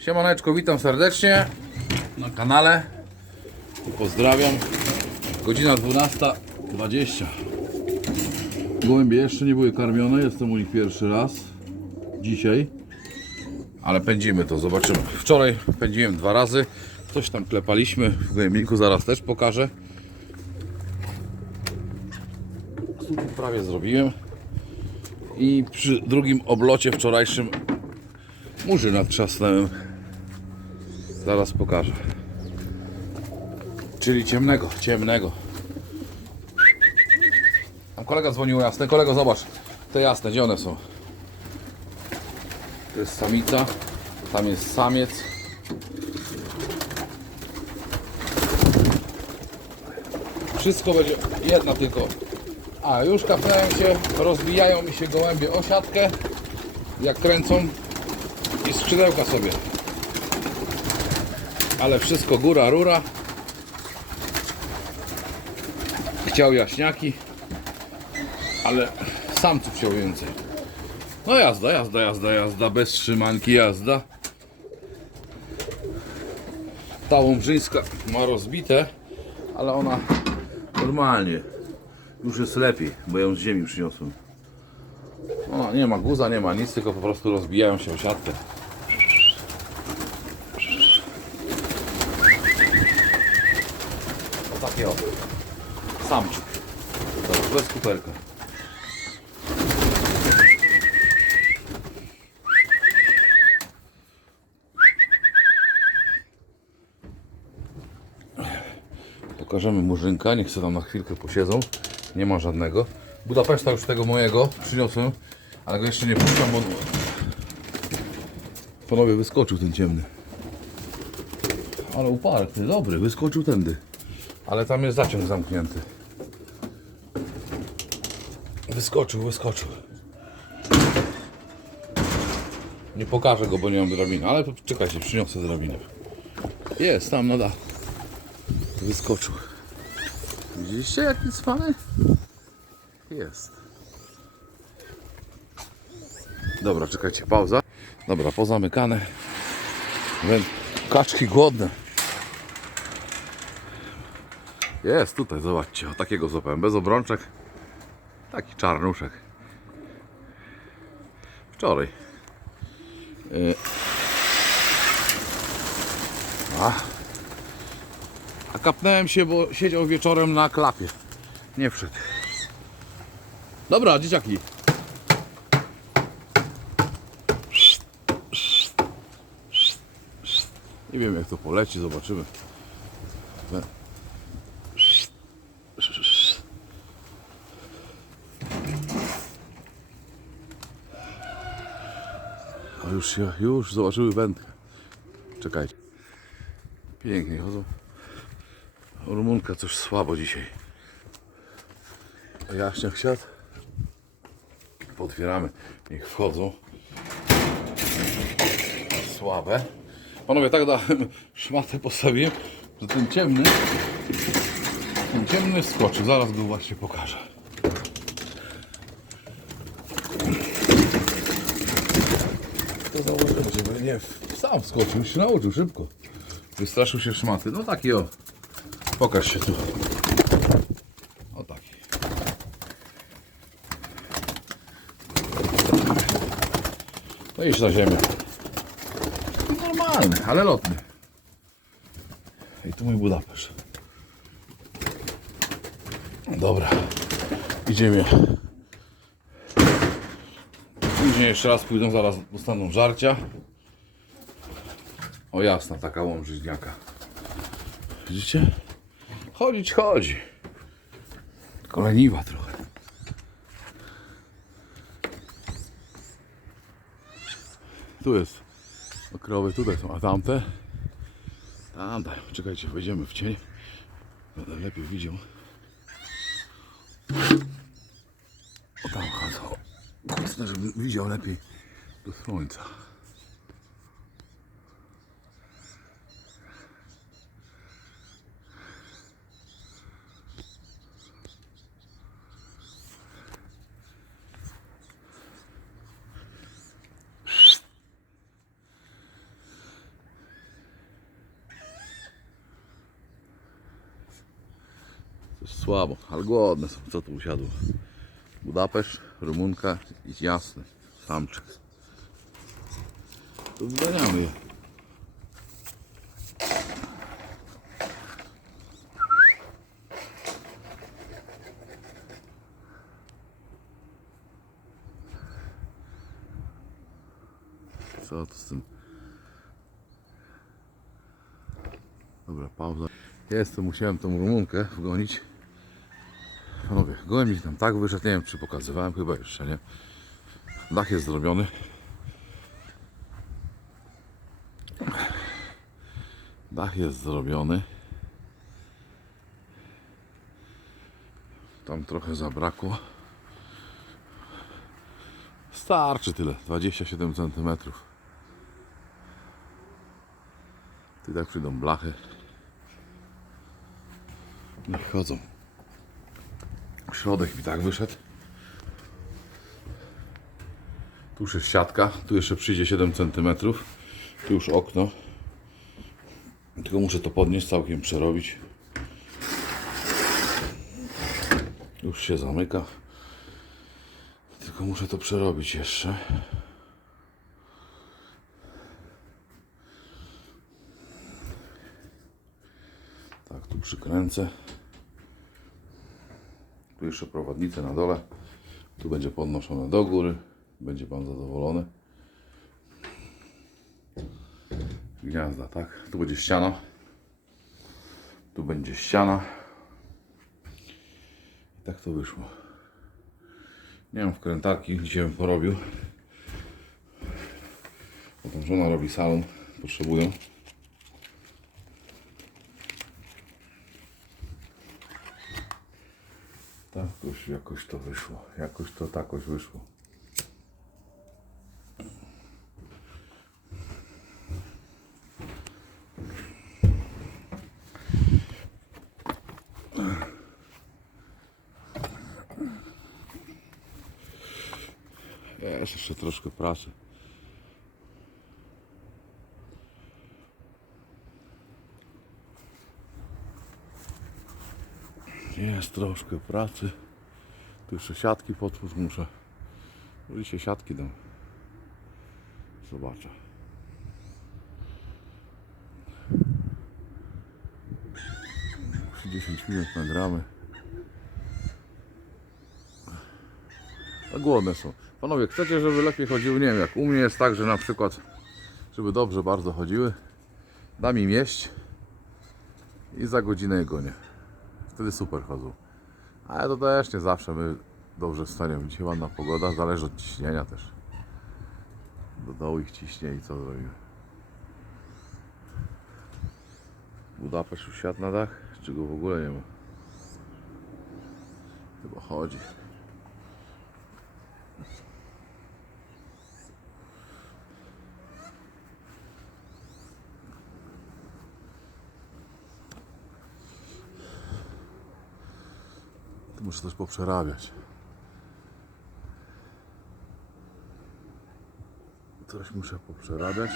Siemaneczko, witam serdecznie na kanale. Pozdrawiam. Godzina 12.20. Gołębie jeszcze nie były karmione, jestem u nich pierwszy raz. Dzisiaj. Ale pędzimy to, zobaczymy. Wczoraj pędziłem dwa razy. Coś tam klepaliśmy w gołębniku, zaraz też pokażę. Słup prawie zrobiłem. I przy drugim oblocie wczorajszym murzy nadtrzasnąłem. Zaraz pokażę. Czyli ciemnego, ciemnego. Tam kolega dzwonił jasne. Kolego, zobacz. Te jasne, gdzie one są? To jest samica. Tam jest samiec. Wszystko będzie jedna tylko. A już kapnąłem się, rozbijają mi się gołębie o siatkę. Jak kręcą i skrzydełka sobie. Ale wszystko góra, rura. Chciał jaśniaki, ale samców chciał więcej. No jazda, jazda, jazda, jazda, bez trzymanki jazda. Ta łomżyńska ma rozbite, ale ona normalnie. Już jest lepiej, bo ją z ziemi przyniosłem. Ona nie ma guza, nie ma nic, tylko po prostu rozbijają się o siatkę. O takie o. Samczyk. Dobra, bez kuperka. Pokażemy murzynka, niech sobie tam na chwilkę posiedzą. Nie ma żadnego. Budapeszta już tego mojego przyniosłem, ale go jeszcze nie puszczam, bo panowie wyskoczył ten ciemny. Ale uparek, ty dobry, wyskoczył tędy. Ale tam jest zaciąg zamknięty. Wyskoczył, wyskoczył. Nie pokażę go, bo nie mam drabiny, ale czekajcie, przyniosę drabinę. Jest, tam na dachu. Wyskoczył. Widzieliście jaki cwany? Jest. Dobra, czekajcie, pauza. Dobra, pozamykane. Kaczki głodne. Jest tutaj, zobaczcie, o takiego złapałem, bez obrączek. Taki czarnuszek. Wczoraj. Y- A. A kapnąłem się, bo siedział wieczorem na klapie. Nie wszedł. Dobra, dzieciaki. Nie wiem jak to poleci, zobaczymy. A już się, już zobaczyły wędkę. Czekajcie. Pięknie chodzą. Rumunka coś słabo dzisiaj. Jaśniak siadł. Potwieramy. Niech wchodzą. Słabe. Panowie, tak dałem szmatę postawiłem, że ten ciemny ten ciemny skoczył. Zaraz go właśnie pokażę. Nie, sam wskoczył, się nauczył szybko. Wystraszył się szmaty. No taki o. Pokaż się tu. O taki. To idź na ziemię. Normalny, ale lotny. I tu mój Budapeszt. Dobra. Idziemy. Później jeszcze raz pójdą, zaraz dostaną żarcia. O jasna, taka łomżyźniaka. Widzicie? Chodzić chodzi. Tylko leniwa trochę. Tu jest okrowy, tutaj są, a tamte? Tamte, czekajcie, wejdziemy w cień. Będę lepiej widział jasne, żebym widział lepiej do słońca. Coś słabo, ale głodne są, co tu usiadło. Budapeszt, Rumunka i jasny. Samczyk. To zganiamy je. Co to z tym? Dobra, pauza. Jestem, musiałem tą rumunkę wgonić. Gołębik tam tak wyszedł, nie wiem czy pokazywałem, chyba jeszcze nie. Dach jest zrobiony. Dach jest zrobiony. Tam trochę zabrakło. Starczy tyle, 27 cm. Tu tak przyjdą blachy. Niech chodzą. Środek mi tak wyszedł. Tu już jest siatka, tu jeszcze przyjdzie 7 cm. Tu już okno. Tylko muszę to podnieść, całkiem przerobić. Już się zamyka. Tylko muszę to przerobić jeszcze. Tak, tu przykręcę. Tu jeszcze prowadnicę na dole. Tu będzie podnoszone do góry. Będzie Pan zadowolony. Gniazda, tak. Tu będzie ściana. Tu będzie ściana. I tak to wyszło. Nie mam wkrętarki, dzisiaj bym porobił. Bo tam żona robi salon. Potrzebują. Jakoś, jakoś to wyszło. Jakoś to takoś wyszło. Jest jeszcze troszkę pracy. Troszkę pracy. Tu jeszcze siatki potwórz muszę. Może się siatki dam. Zobaczę. Jeszcze 10 minut nagramy. A głodne są. Panowie, chcecie, żeby lepiej chodziły? Nie wiem, jak u mnie jest tak, że na przykład, żeby dobrze bardzo chodziły, dam im jeść i za godzinę je gonię. Wtedy super chodzą. Ale to też nie zawsze my dobrze wstaniemy. Dzisiaj ładna pogoda, zależy od ciśnienia też. Do dołu ich ciśnie i co zrobimy. Budapeszt już siadł na dach, czy go w ogóle nie ma? Chyba chodzi. To muszę też poprzerabiać. Coś muszę poprzerabiać.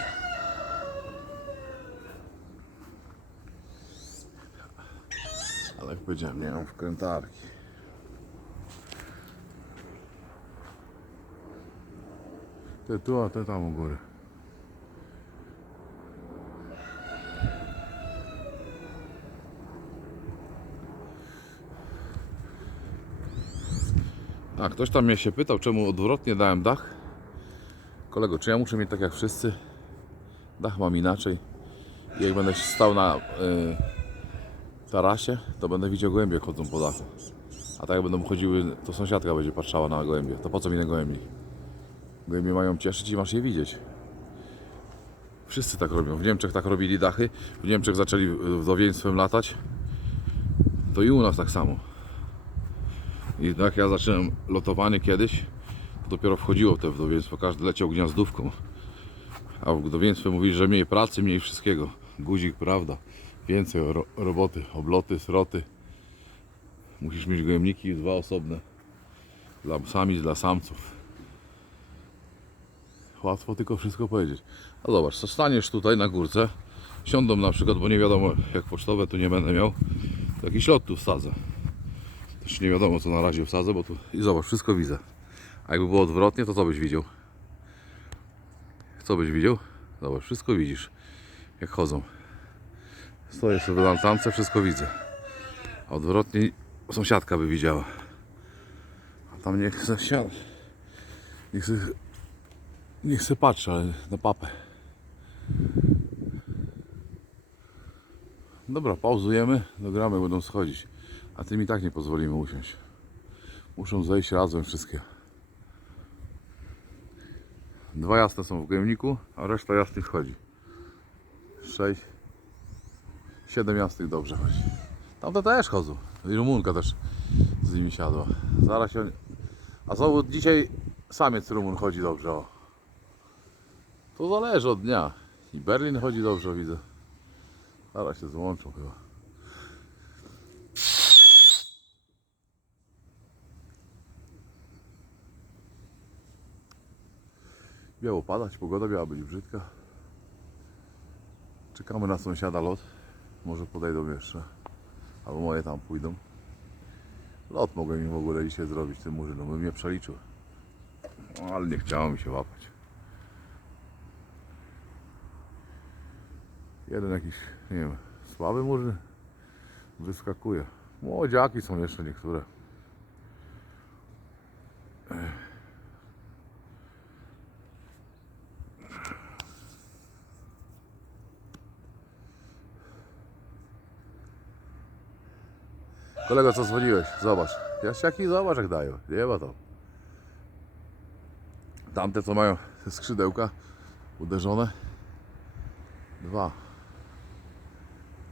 Ale jak powiedziałem, nie mam wkrętarki. Te tu, a te tam u góry. Ktoś tam mnie się pytał, czemu odwrotnie dałem dach. Kolego, czy ja muszę mieć tak jak wszyscy? Dach mam inaczej. I jak będę stał na y, tarasie, to będę widział gołębie chodzą po dachu. A tak jak będą chodziły, to sąsiadka będzie patrzała na gołębie. To po co mi na gołębi? Gołębie mają cieszyć i masz je widzieć. Wszyscy tak robią. W Niemczech tak robili dachy. W Niemczech zaczęli wdowieństwem latać. To i u nas tak samo. I tak ja zacząłem lotowanie kiedyś, to dopiero wchodziło w te wdowieństwo, każdy leciał gniazdówką. A w wdowieństwie mówili, że mniej pracy, mniej wszystkiego. Guzik, prawda, więcej ro roboty, obloty, sroty. Musisz mieć gojemniki dwa osobne. Dla samic, dla samców. Łatwo tylko wszystko powiedzieć. A zobacz, co staniesz tutaj na górce, siądą na przykład, bo nie wiadomo jak pocztowe tu nie będę miał, to jakiś lot tu wsadzę. Też nie wiadomo co na razie wsadzę, bo tu i zobacz, wszystko widzę. A jakby było odwrotnie, to co byś widział? Co byś widział? Zobacz, wszystko widzisz. Jak chodzą. Stoję sobie na altance, wszystko widzę. A odwrotnie sąsiadka by widziała. A tam nie chce siadać. Nie chce, nie chce patrzeć, ale na papę. Dobra, pauzujemy, dogramy, będą schodzić. A tym i tak nie pozwolimy usiąść. Muszą zejść razem wszystkie. Dwa jasne są w gojemniku, a reszta jasnych chodzi. Sześć, siedem jasnych dobrze chodzi. Tamte też chodzą. I Rumunka też z nimi siadła. Zaraz się... A znowu dzisiaj samiec Rumun chodzi dobrze, o. To zależy od dnia. I Berlin chodzi dobrze, widzę. Zaraz się złączą chyba. Miało padać, pogoda miała być brzydka. Czekamy na sąsiada lot. Może podejdą jeszcze. Albo moje tam pójdą. Lot mogłem im w ogóle dzisiaj zrobić tym murzynom, bym mnie przeliczył. No, ale nie chciało mi się łapać. Jeden jakiś, nie wiem, słaby murzyn wyskakuje. Młodziaki są jeszcze niektóre. Kolego, co dzwoniłeś? Zobacz. Jasiaki, zobacz jak dają. Nie ma to. Tamte, co mają skrzydełka uderzone. Dwa.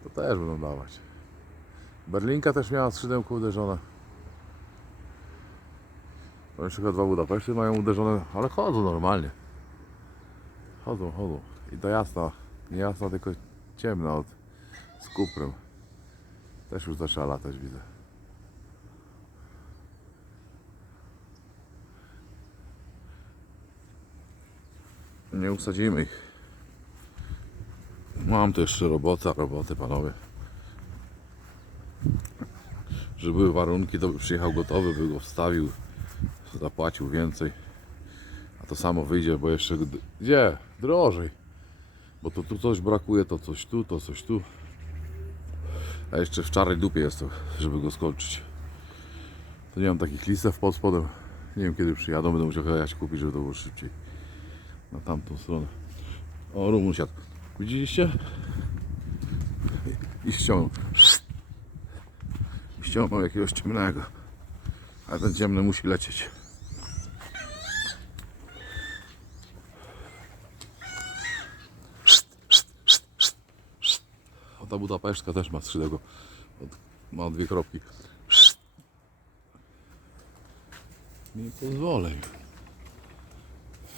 To też będą dawać. Berlinka też miała skrzydełko uderzone. No jeszcze dwa Budapeszty mają uderzone, ale chodzą normalnie. Chodzą, chodzą. I to jasna, nie jasna, tylko ciemna od, z kuprem. Też już zaczęła latać, widzę. Nie usadzimy ich. Mam tu jeszcze robota, roboty panowie. Żeby były warunki, to by przyjechał gotowy, by go wstawił, zapłacił więcej. A to samo wyjdzie, bo jeszcze gdzie? Drożej. Bo to tu coś brakuje, to coś tu, to coś tu. A jeszcze w czarnej dupie jest to, żeby go skończyć. To nie mam takich listew pod spodem. Nie wiem kiedy przyjadą, będę musiał chyba jechać kupić, żeby to było szybciej. Na tamtą stronę. O, Rumun siadł. Widzieliście? I ściągnął. I ściągnął jakiegoś ciemnego. A ten ciemny musi lecieć. O, ta Budapesztka też ma skrzydełko. Od, ma dwie kropki. Nie pozwolę.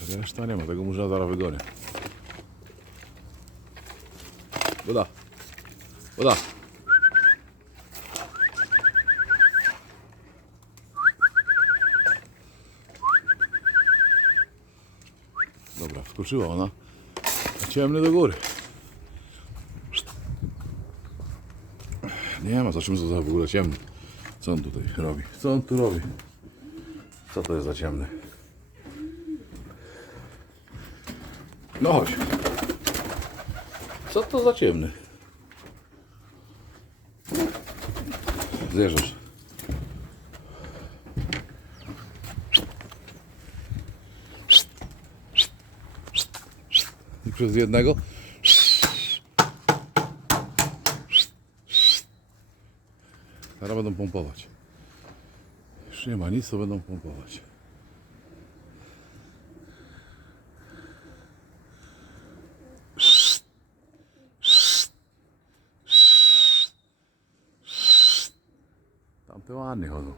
Reszta nie ma, tego można zaraz wygonię. Woda. Woda. Dobra, wskoczyła ona. A do góry. Nie ma za czym za w ogóle ciemny. Co on tutaj robi? Co on tu robi? Co to jest za ciemny? No chodź. Co to za ciemny? Zjeżdżasz. Przez jednego. Teraz będą pompować. Już nie ma nic, to będą pompować. Tamte ładnie chodzą.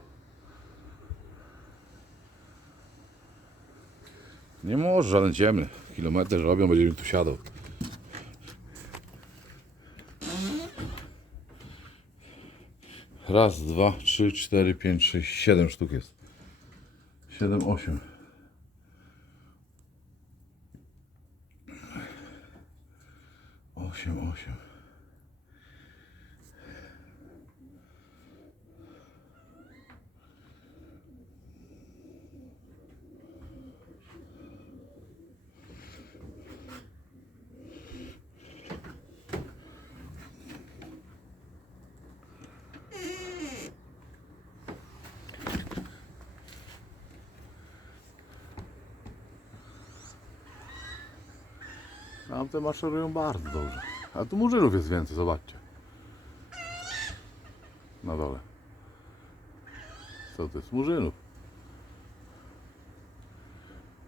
Nie może żaden ciemny. Kilometr robią, będzie mi tu siadał. Raz, dwa, trzy, cztery, pięć, sześć, siedem sztuk jest. Siedem, osiem osiem. Tamte maszerują bardzo dobrze. A tu murzynów jest więcej, zobaczcie. Na dole. Co to jest? Murzynów.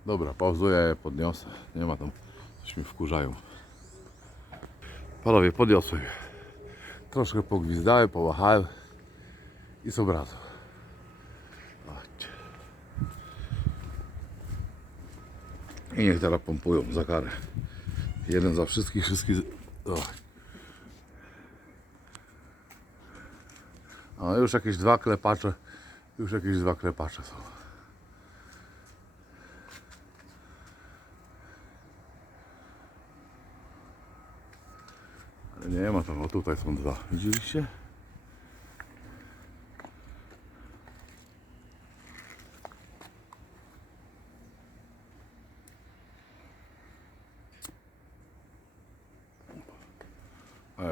Dobra, pauzuję, je podniosę. Nie ma tam, coś mi wkurzają. Panowie, podniosłem. Troszkę pogwizdałem, pomachałem i z obrazu. I niech teraz pompują za karę. Jeden za wszystkich, wszystkich. O. A już jakieś dwa klepacze. Już jakieś dwa klepacze są. Ale nie ma tam, o tutaj są dwa. Widzieliście?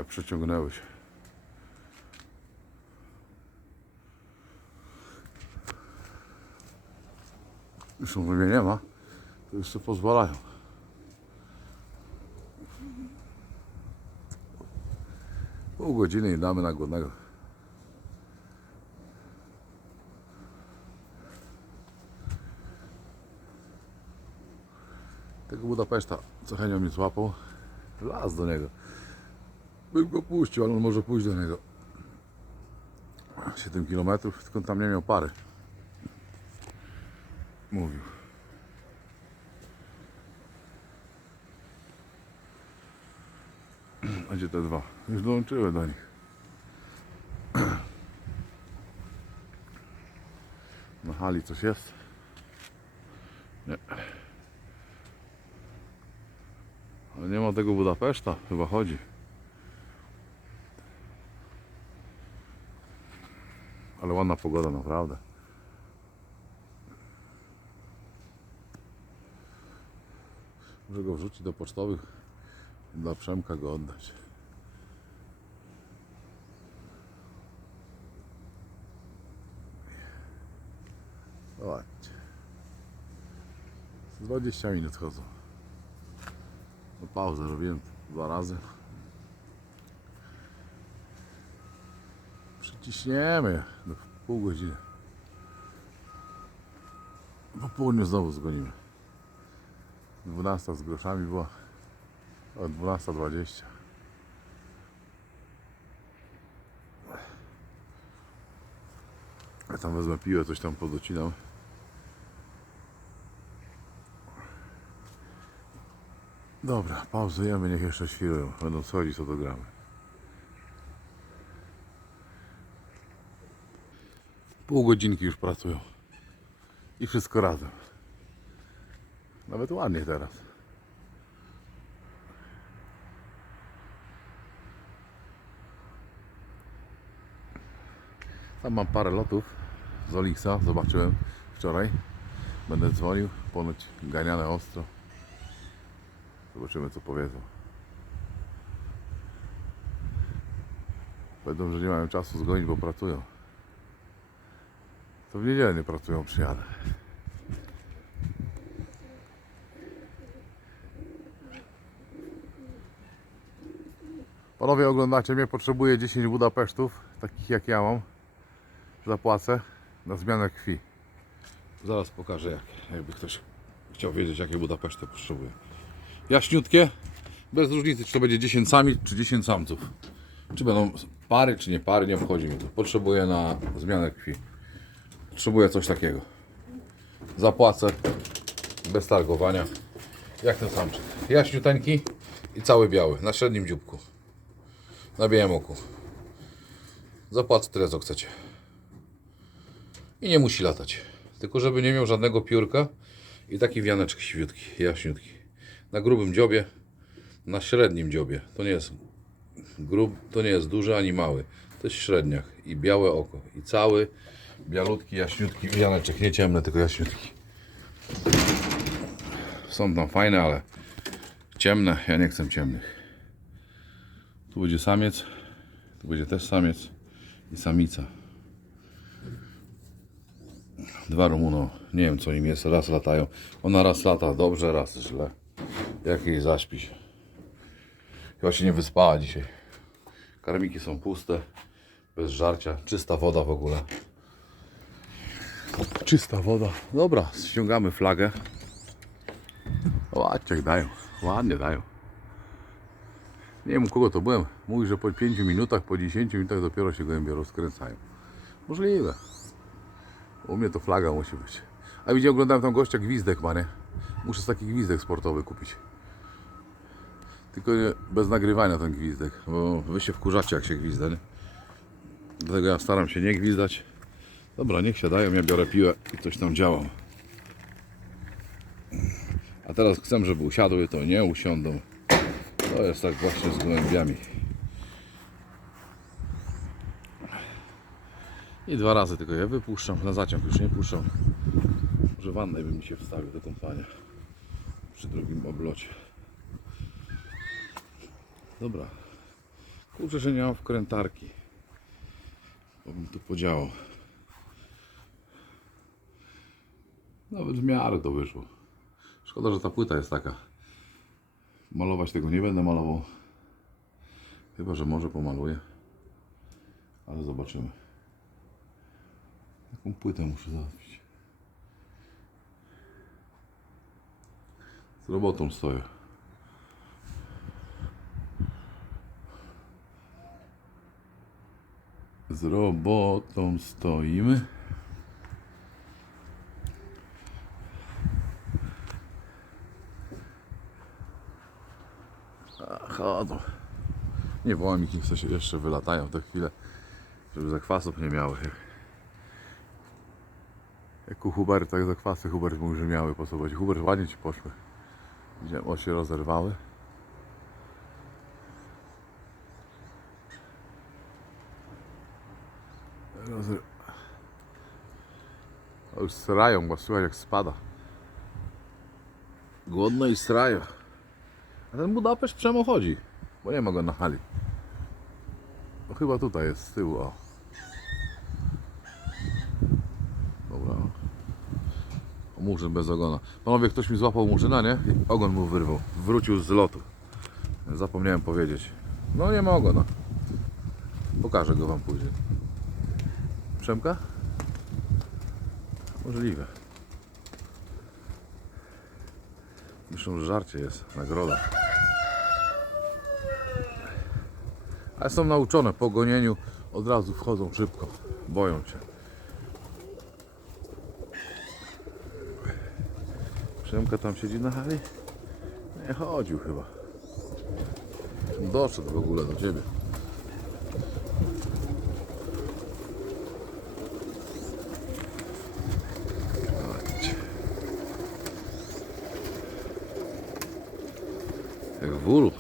Przeciągnęły się. Mówię nie ma, to jeszcze pozwalają. Pół godziny i damy na głodnego. Tego Budapeszta, co Henio mi złapał, las do niego. Bym go puścił, ale on może pójść do niego. 7 km, tylko tam nie miał pary. Mówił. A gdzie te dwa? Już dołączyły do nich. Na hali coś jest? Nie. Ale nie ma tego Budapeszta, chyba chodzi. Ale ładna pogoda, naprawdę. Muszę go wrzucić do pocztowych dla Przemka go oddać. Zobaczcie. Z 20 minut chodzą. No pauzę robiłem dwa razy. Przyciśniemy do pół godziny. Po południu znowu zgonimy. 12 z groszami była. O 12.20. Ja tam wezmę piłę, coś tam podocinam. Dobra, pauzujemy, niech jeszcze świrują. Będą schodzić, co to Pół godzinki już pracują. I wszystko razem. Nawet ładnie teraz. Tam mam parę lotów z Olixa, zobaczyłem wczoraj. Będę dzwonił, ponoć ganiane ostro. Zobaczymy co powiedzą. Będą, że nie mają czasu zgonić, bo pracują. To w niedzielę nie pracują, przyjadę. Panowie oglądacie mnie, potrzebuję 10 Budapesztów, takich jak ja mam. Zapłacę na zmianę krwi. Zaraz pokażę jak, jakby ktoś chciał wiedzieć jakie Budapeszty potrzebuje. Jaśniutkie, bez różnicy czy to będzie 10 samic czy 10 samców. Czy będą pary czy nie pary, nie obchodzi mnie to. Potrzebuję na zmianę krwi. Potrzebuję coś takiego. Zapłacę bez targowania. Jak ten samczyk. Jaśniuteńki i cały biały, na średnim dzióbku. Na białym oku. Zapłacę tyle co chcecie. I nie musi latać. Tylko żeby nie miał żadnego piórka i taki wianeczek siwiutki, jaśniutki. Na grubym dziobie, na średnim dziobie. To nie jest grub, to nie jest duży ani mały. To jest średniak i białe oko. I cały bialutki, jaśniutki wianeczek. Nie ciemne, tylko jaśniutki. Są tam fajne, ale ciemne. Ja nie chcę ciemnych. Tu będzie samiec, tu będzie też samiec i samica. Dwa Rumuno, nie wiem co im jest, raz latają. Ona raz lata dobrze, raz źle. Jak jej zaśpi się. Chyba się nie wyspała dzisiaj. Karmiki są puste, bez żarcia, czysta woda w ogóle. Czysta woda. Dobra, ściągamy flagę. Ładnie dają, ładnie dają. Nie wiem kogo to byłem. Mówi, że po 5 minutach, po 10 minutach dopiero się gołębie rozkręcają. Możliwe. U mnie to flaga musi być. A widziałem, oglądałem tam gościa gwizdek ma, nie? Muszę taki gwizdek sportowy kupić. Tylko bez nagrywania ten gwizdek, bo wy się wkurzacie jak się gwizda, nie? Dlatego ja staram się nie gwizdać. Dobra, niech siadają, ja biorę piłę i coś tam działam. A teraz chcę, żeby usiadły, to nie usiądą. To jest tak właśnie z gołębiami. I dwa razy tylko je wypuszczam, na zaciąg już nie puszczam. Może wannej bym mi się wstawił do kąpania przy drugim oblocie. Dobra. Kurczę, że nie mam wkrętarki. Bo bym tu podziałał. Nawet w miarę to wyszło. Szkoda, że ta płyta jest taka. Malować tego nie będę malował. Chyba, że może pomaluję. Ale zobaczymy. Jaką płytę muszę załatwić. Z robotą stoję. Z robotą stoimy. Chodzą. Nie wołam ich, niech się jeszcze wylatają te chwile, żeby zakwasów nie miały. Jak u Huberta tak zakwasy Hubert mówi, że miały posobać. Hubert ładnie ci poszły. Widziałem, o się rozerwały. Rozer... O, już srają, bo słychać jak spada. Głodno i srają. A ten Budapeszt przemo chodzi, bo nie ma go na hali. No chyba tutaj jest z tyłu, o. Dobra. Murzyn bez ogona. Panowie, ktoś mi złapał murzyna, nie? I ogon mu wyrwał. Wrócił z lotu. Zapomniałem powiedzieć. No nie ma ogona. Pokażę go wam później. Przemka? Możliwe. Że żarcie jest, nagroda. Ale są nauczone po gonieniu od razu wchodzą szybko. Boją się. Przemka tam siedzi na hali? Nie chodził chyba. Doszedł w ogóle do ciebie. Jak w ulu.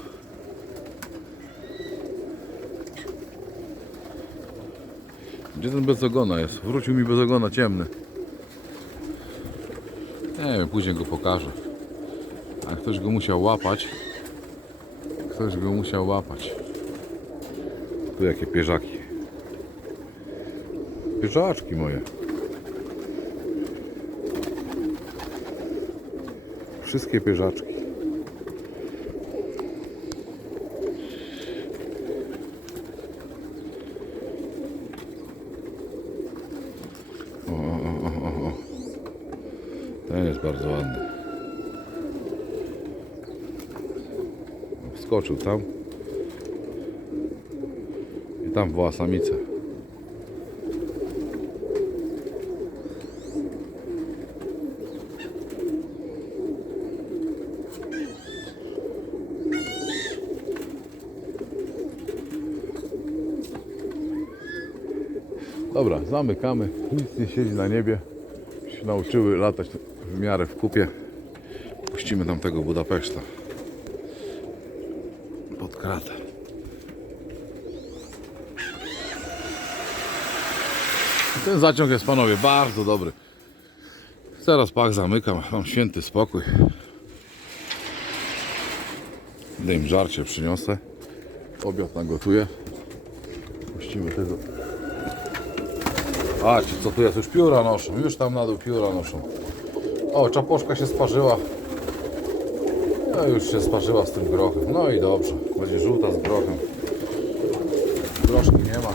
Gdzie ten bez ogona jest? Wrócił mi bez ogona ciemny. Nie wiem, później go pokażę. A ktoś go musiał łapać. Ktoś go musiał łapać. Tu jakie pierzaki. Pierzaczki moje. Wszystkie pierzaczki. O, o, o, o, o. Ten jest bardzo ładny. Wskoczył tam. I tam była samica. Dobra, zamykamy. Nic nie siedzi na niebie. Się nauczyły latać w miarę w kupie. Puścimy tam tego Budapeszta. Kratę. Ten zaciąg jest panowie bardzo dobry. Teraz pach zamykam, mam święty spokój. Idę im żarcie przyniosę. Obiad nagotuję. Puścimy tego Patrzcie, co tu jest, już pióra noszą, już tam na dół pióra noszą. O, czaposzka się sparzyła. No już się sparzyła z tym grochem. No i dobrze. Będzie żółta z grochem. Groszki nie ma.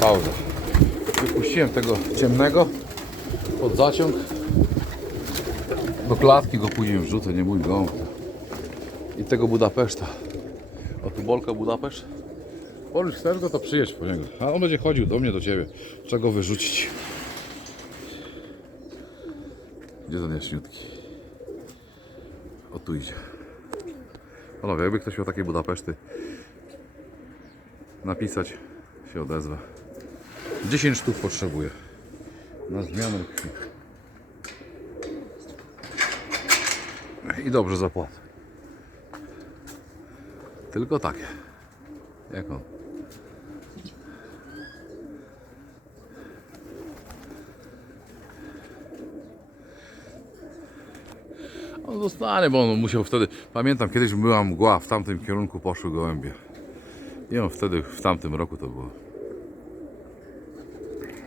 Pauza. Wypuściłem tego ciemnego pod zaciąg. Do klatki go później wrzucę, nie mój gąb. I tego Budapeszta. O tu Bolka Budapeszt. Polisz chcesz go, to przyjedź po niego. A on będzie chodził do mnie, do ciebie. Trzeba go wyrzucić. Gdzie ten jaśniutki? O tu idzie. Panowie, jakby ktoś miał takie Budapeszty napisać, się odezwę. 10 sztuk potrzebuję. Na zmianę. I dobrze zapłacę. Tylko takie. Jak on? Zostanie, bo on musiał wtedy. Pamiętam, kiedyś była mgła, w tamtym kierunku poszły gołębie. I on wtedy, w tamtym roku to było.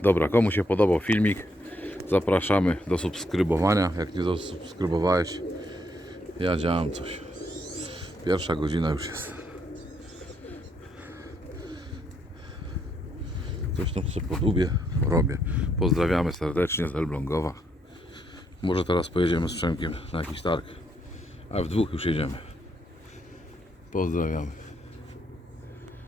Dobra, komu się podobał filmik, zapraszamy do subskrybowania. Jak nie zasubskrybowałeś, ja działam coś. Pierwsza godzina już jest. Coś tam co podłubię, robię. Pozdrawiamy serdecznie z Elblągowa. Może teraz pojedziemy z Przemkiem na jakiś targ. A w dwóch już jedziemy. Pozdrawiamy.